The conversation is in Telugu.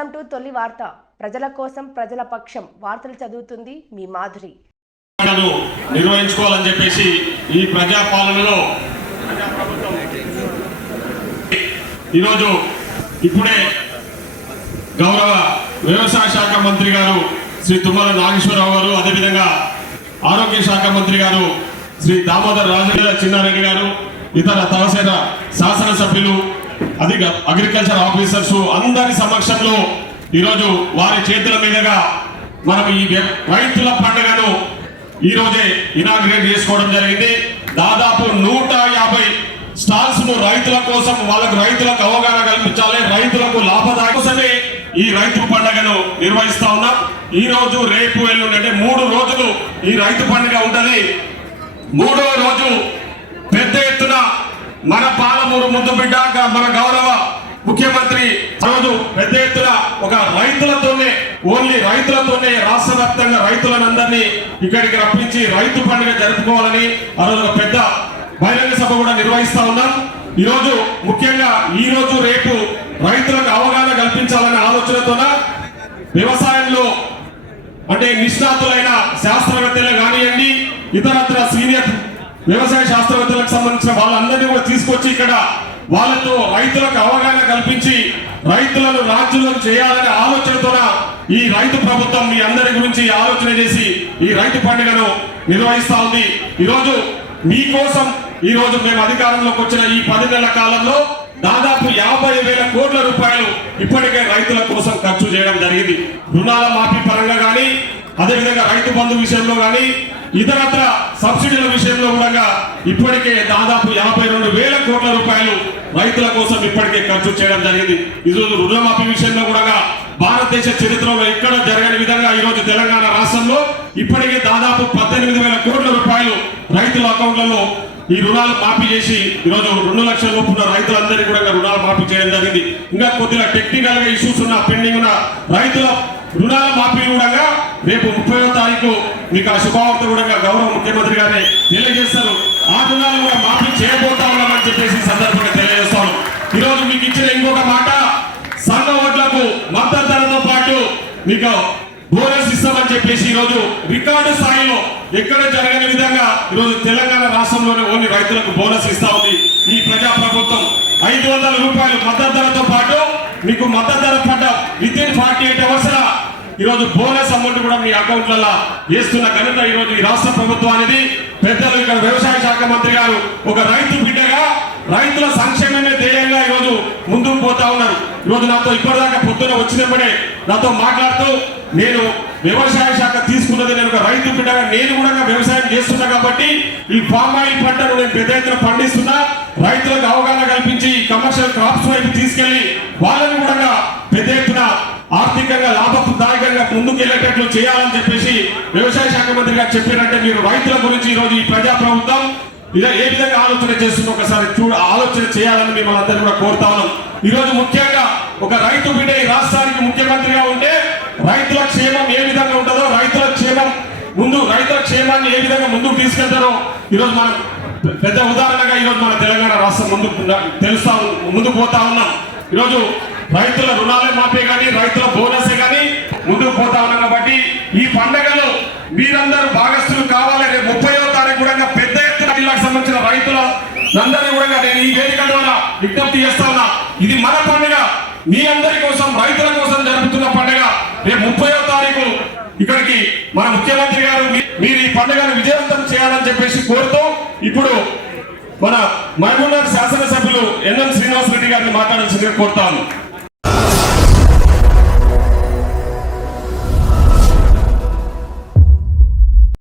వెల్కమ్ టు తొలి వార్త. ప్రజల కోసం ప్రజల పక్షం వార్తలు చదువుతుంది మీ మాధురి. నిర్వహించుకోవాలని చెప్పేసి ఈ ప్రజాపాలనలో ఈరోజు ఇప్పుడే గౌరవ వ్యవసాయ శాఖ మంత్రి గారు శ్రీ తుమ్మల నాగేశ్వరరావు గారు, అదేవిధంగా ఆరోగ్య శాఖ మంత్రి గారు శ్రీ దామోదర్ చిన్నారెడ్డి గారు, ఇతర తలసేన శాసనసభ్యులు, అగ్రికల్చర్ ఆఫీసర్స్ అందరి సమక్షంలో ఈరోజు వారి చేతుల మీదుగా మనం ఈ రైతుల పండుగను ఈ రోజే ఇనాగ్రేట్ చేసుకోవడం జరిగింది. దాదాపు 150 స్టాల్స్ ను రైతుల కోసం, రైతులకు అవగాహన కల్పించాలి, రైతులకు లాభదాయక కోసమే ఈ రైతు పండుగను నిర్వహిస్తా ఉన్నాం. ఈ రోజు, రేపు, ఎల్లుండి అంటే 3 రోజులు ఈ రైతు పండుగ ఉంటది. 3వ రోజు పెద్ద ఎత్తున మన పాలమూరు ముద్దు బిడ్డ మన గౌరవ ముఖ్యమంత్రి రోజు పెద్ద ఎత్తున ఒక ఓన్లీ రైతులతోనే రాష్ట్ర వ్యాప్తంగా రైతులందరినీ ఇక్కడికి రప్పించి రైతు పండుగ జరుపుకోవాలని ఆ రోజు ఒక పెద్ద బహిరంగ సభ కూడా నిర్వహిస్తా ఉన్నాం. ఈరోజు ముఖ్యంగా ఈ రోజు రేపు రైతులకు అవగాహన కల్పించాలనే ఆలోచనతోన వ్యవసాయంలో అంటే నిష్ణాతులైన శాస్త్రవేత్తలు కానివ్వండి, ఇతరత్ర సీనియర్ వ్యవసాయ శాస్త్రవేత్తలకు సంబంధించిన వాళ్ళందరినీ కూడా తీసుకొచ్చి ఇక్కడ వాళ్ళతో రైతులకు అవగాహన కల్పించి రైతులను రాజ్యులను చేయాలనే ఆలోచనతోన ఈ రైతు ప్రభుత్వం మీ అందరి గురించి ఆలోచన చేసి ఈ రైతు పండుగను నిర్వహిస్తా ఉంది. ఈరోజు మీకోసం ఈరోజు మేము అధికారంలోకి వచ్చిన ఈ 10 నెలల కాలంలో దాదాపు 50,000 కోట్ల రూపాయలు ఇప్పటికే రైతుల కోసం ఖర్చు చేయడం జరిగింది. రుణాల మాఫీ పరంగా కానీ, అదేవిధంగా రైతు బంధు విషయంలో కానీ, ఇతరత్ర సబ్సిడీల విషయంలో కూడా ఇప్పటికే దాదాపు 52,000 కోట్ల రూపాయలు రైతుల కోసం ఇప్పటికే ఖర్చు చేయడం జరిగింది. ఈరోజు రుణమాఫీ విషయంలో కూడా భారతదేశ చరిత్రలో ఎక్కడ జరగని విధంగా ఈరోజు తెలంగాణ రాష్ట్రంలో ఇప్పటికే దాదాపు 18,000 కోట్ల రూపాయలు రైతుల అకౌంట్లలో ఈ రుణాలు మాఫీ చేసి ఈరోజు 2 లక్షల లోపున్న రైతులందరినీ కూడా రుణాలు మాఫీ చేయడం జరిగింది. ఇంకా కొద్దిగా టెక్నికల్ గా ఇష్యూస్ ఉన్న పెండింగ్ ఉన్న రైతుల రుణాల మాఫీ కూడా రేపు 30వ తారీఖు మీకు ఆ శుభవార్త కూడా గౌరవ ముఖ్యమంత్రి గారే తెలియజేస్తారు. ఆ రుణాలు కూడా మాఫీ చేయబోతా ఉన్నామని చెప్పేసి సందర్భంగా తెలియజేస్తాను. ఈరోజు మీకు ఇచ్చిన ఇంకొక మాట, సన్న ఓట్లకు మద్దతు ధరతో పాటు మీకు బోనస్ ఇస్తామని చెప్పేసి ఈరోజు రికార్డు స్థాయిలో ఎక్కడ జరగని విధంగా ఈరోజు తెలంగాణ రాష్ట్రంలోనే ఓన్లీ రైతులకు బోనస్ ఇస్తా ఉంది ఈ ప్రజా ప్రభుత్వం. 500 రూపాయలు మద్దతు ధరతో పాటు మీకు మద్దతు ధర పడ్డ వితిన్ 48 అవర్స్ ఈరోజు బోనస్ అమౌంట్ కూడా మీ అకౌంట్లలో వేస్తున్న ఘనత ఈరోజు ఈ రాష్ట్ర ప్రభుత్వానికి. పెద్దలు ఇక్కడ వ్యవసాయ శాఖ మంత్రి గారు ఒక రైతు బిడ్డగా రైతుల సంక్షేమమే ధ్యేయంగా ఈరోజు ముందుకు పోతా ఉన్నారు. ఈరోజు నాతో ఇప్పటిదాకా పొద్దున వచ్చినప్పుడే నాతో మాట్లాడుతూ, నేను వ్యవసాయ శాఖ తీసుకున్నది నేను ఒక రైతు బిడ్డగా, నేను కూడా వ్యవసాయం చేస్తున్నా కాబట్టి ఈ పామ్ ఆయిల్ పంటను నేను పెద్ద ఎత్తున పండిస్తున్నా, రైతులకు అవగాహన కల్పించి కమర్షియల్ క్రాప్స్ వైపు తీసుకెళ్లి వాళ్ళని కూడా పెద్ద ఎత్తున ఆర్థికంగా లాభదాయకంగా ముందుకు వెళ్ళేటట్లు చేయాలని చెప్పేసి వ్యవసాయ శాఖ మంత్రి గారు చెప్పారంటే, మీరు రైతుల గురించి ఈరోజు ఈ ప్రజా ప్రభుత్వం ఏ విధంగా ఆలోచన చేస్తుందో ఒకసారి ఆలోచన చేయాలని మిమ్మల్ని అందరూ కూడా కోరుతా ఉన్నాం. ఈరోజు ముఖ్యంగా ఒక రైతు బిడ్డ ఈ రాష్ట్రానికి ముఖ్యమంత్రిగా ఉంటే రైతుల క్షేమం ఏ విధంగా ఉంటుందో, రైతుల క్షేమాన్ని ఏ విధంగా ముందుకు తీసుకెళ్తారో ఈరోజు మనం పెద్ద ఉదాహరణగా ఈరోజు మన తెలంగాణ రాష్ట్రం ముందుకు పోతా ఉన్నాం. ఈరోజు రైతుల రుణాలే మాఫీ కానీ, రైతుల బోనసే కానీ ముందుకు పోతా ఉన్నాం. కాబట్టి ఈ పండుగలో మీరందరూ భాగస్థులు కావాలి. రేపు 30వ తారీఖు కూడా పెద్ద ఎత్తున జిల్లాకు సంబంధించిన రైతులందరినీ కూడా నేను ఈ వేదిక ద్వారా విజ్ఞప్తి చేస్తా ఉన్నా. ఇది మన పండుగ, మీ అందరి కోసం, రైతుల కోసం జరుపుతున్న పండుగ. రేపు 30వ తారీఖు ఇక్కడికి మన ముఖ్యమంత్రి గారు మీరు ఈ పండుగను విజయవంతం చేయాలని చెప్పేసి కోరుతూ, ఇప్పుడు మన మహబూబ్నగర్ శాసనసభ్యులు ఎన్ఎం శ్రీనివాస్ రెడ్డి గారిని మాట్లాడాల్సిందిగా కోరుతాను.